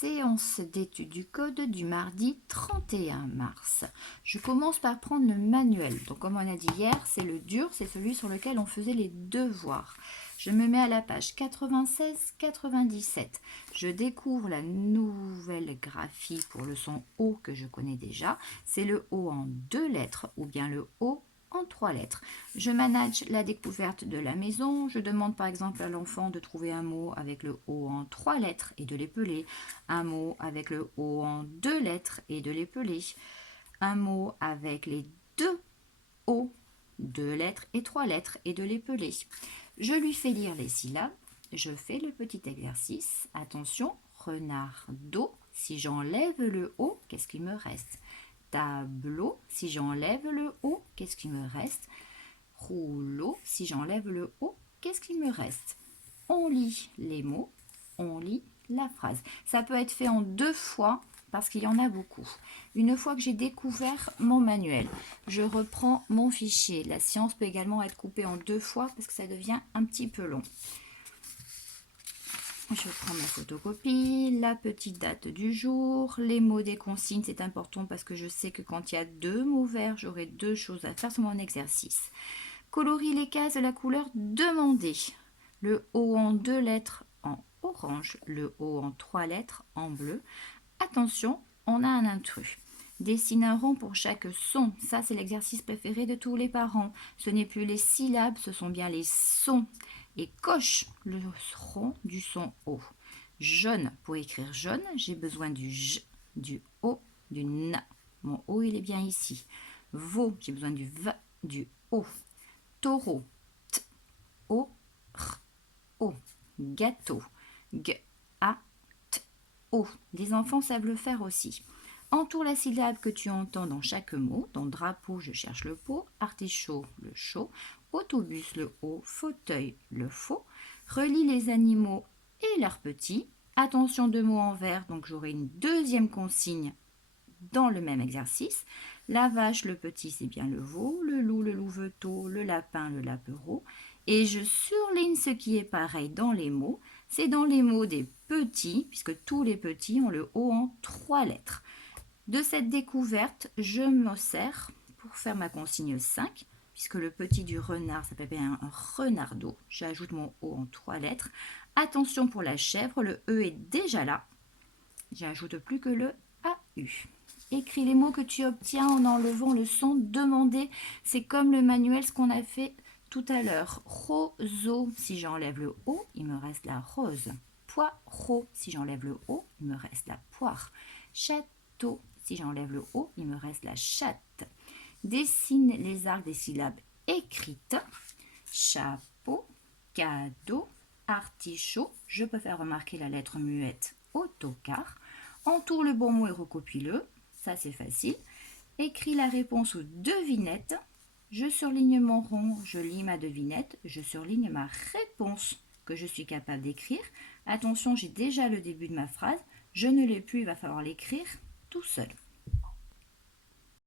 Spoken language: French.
Séance d'étude du code du mardi 31 mars. Je commence par prendre le manuel. Donc comme on a dit hier, c'est le dur, c'est celui sur lequel on faisait les devoirs. Je me mets à la page 96-97. Je découvre la nouvelle graphie pour le son O que je connais déjà. C'est le O en 2 lettres ou bien le O en 3 lettres. Je manage la découverte de la maison. Je demande par exemple à l'enfant de trouver un mot avec le O en 3 lettres et de l'épeler. Un mot avec le O en 2 lettres et de l'épeler. Un mot avec les deux O, 2 lettres et 3 lettres et de l'épeler. Je lui fais lire les syllabes. Je fais le petit exercice. Attention, renard d'eau. Si j'enlève le O, qu'est-ce qu'il me reste? Tableau, si j'enlève le O, qu'est-ce qu'il me reste? Rouleau, si j'enlève le O, qu'est-ce qu'il me reste? On lit les mots, on lit la phrase. Ça peut être fait en 2 fois parce qu'il y en a beaucoup. Une fois que j'ai découvert mon manuel, je reprends mon fichier. La séance peut également être coupée en 2 fois parce que ça devient un petit peu long. Je prends ma photocopie, la petite date du jour, les mots des consignes, c'est important parce que je sais que quand il y a 2 mots verts, j'aurai 2 choses à faire sur mon exercice. Colorie les cases de la couleur demandée. Le O en 2 lettres en orange, le O en 3 lettres en bleu. Attention, on a un intrus. Dessine un rond pour chaque son. Ça, c'est l'exercice préféré de tous les parents. Ce n'est plus les syllabes, ce sont bien les sons. Et coche le rond du son O. Jaune, pour écrire jaune, j'ai besoin du J, du O, du N. Mon O, il est bien ici. Veau, j'ai besoin du V, du O. Taureau, T, O, R, O. Gâteau, G, A, T, O. Les enfants savent le faire aussi. Entoure la syllabe que tu entends dans chaque mot. Dans drapeau, je cherche le pot. Artichaut, le chaud. Autobus, le haut. Fauteuil, le faux. Relie les animaux et leurs petits. Attention, 2 mots en vert, donc j'aurai une deuxième consigne dans le même exercice. La vache, le petit, c'est bien le veau. Le louveteau, le lapin, le lapereau. Et je surligne ce qui est pareil dans les mots. C'est dans les mots des petits, puisque tous les petits ont le O en 3 lettres. De cette découverte, je me sers pour faire ma consigne 5, puisque le petit du renard s'appelle bien un renardeau. J'ajoute mon O en 3 lettres. Attention pour la chèvre, le E est déjà là. J'ajoute plus que le AU. Écris les mots que tu obtiens en enlevant le son demandé. C'est comme le manuel, ce qu'on a fait tout à l'heure. Roseau, si j'enlève le O, il me reste la rose. Poireau, si j'enlève le O, il me reste la poire. Château, si j'enlève le O, il me reste la chatte. Dessine les arcs des syllabes écrites. Chapeau, cadeau, artichaut. Je peux faire remarquer la lettre muette autocar. Entoure le bon mot et recopie-le. Ça, c'est facile. Écris la réponse aux devinettes. Je surligne mon rond, je lis ma devinette. Je surligne ma réponse que je suis capable d'écrire. Attention, j'ai déjà le début de ma phrase. Je ne l'ai plus, il va falloir l'écrire tout seul.